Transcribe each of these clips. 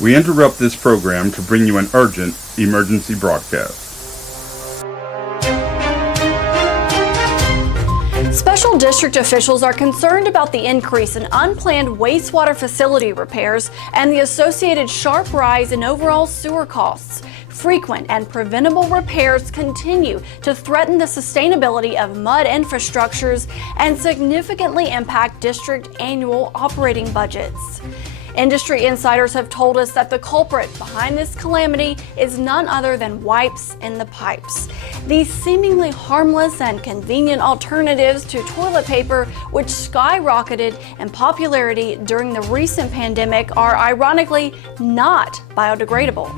We interrupt this program to bring you an urgent emergency broadcast. Special district officials are concerned about the increase in unplanned wastewater facility repairs and the associated sharp rise in overall sewer costs. Frequent and preventable repairs continue to threaten the sustainability of mud infrastructures and significantly impact district annual operating budgets. Industry insiders have told us that the culprit behind this calamity is none other than wipes in the pipes. These seemingly harmless and convenient alternatives to toilet paper, which skyrocketed in popularity during the recent pandemic, are ironically not biodegradable.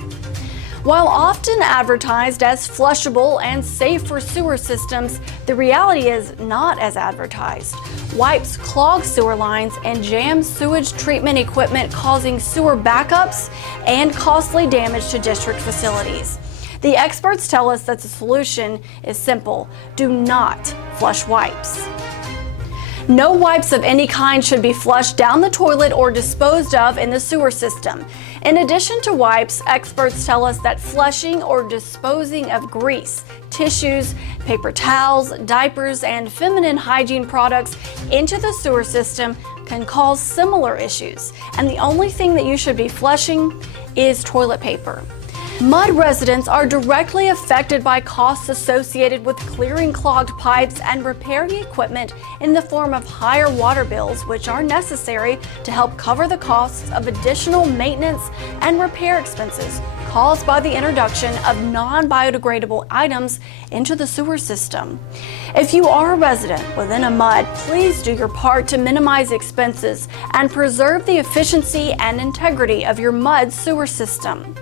While often advertised as flushable and safe for sewer systems, the reality is not as advertised. Wipes clog sewer lines and jam sewage treatment equipment, causing sewer backups and costly damage to district facilities. The experts tell us that the solution is simple: do not flush wipes. No wipes of any kind should be flushed down the toilet or disposed of in the sewer system. In addition to wipes, experts tell us that flushing or disposing of grease, tissues, paper towels, diapers, and feminine hygiene products into the sewer system can cause similar issues, and the only thing that you should be flushing is toilet paper. Mud residents are directly affected by costs associated with clearing clogged pipes and repairing equipment in the form of higher water bills, which are necessary to help cover the costs of additional maintenance and repair expenses caused by the introduction of non-biodegradable items into the sewer system. If you are a resident within a mud, please do your part to minimize expenses and preserve the efficiency and integrity of your mud sewer system.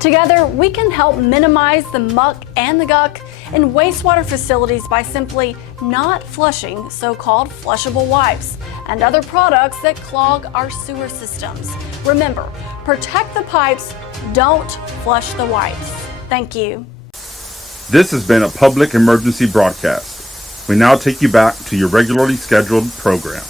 Together, we can help minimize the muck and the guck in wastewater facilities by simply not flushing so-called flushable wipes and other products that clog our sewer systems. Remember, protect the pipes, don't flush the wipes. Thank you. This has been a public emergency broadcast. We now take you back to your regularly scheduled program.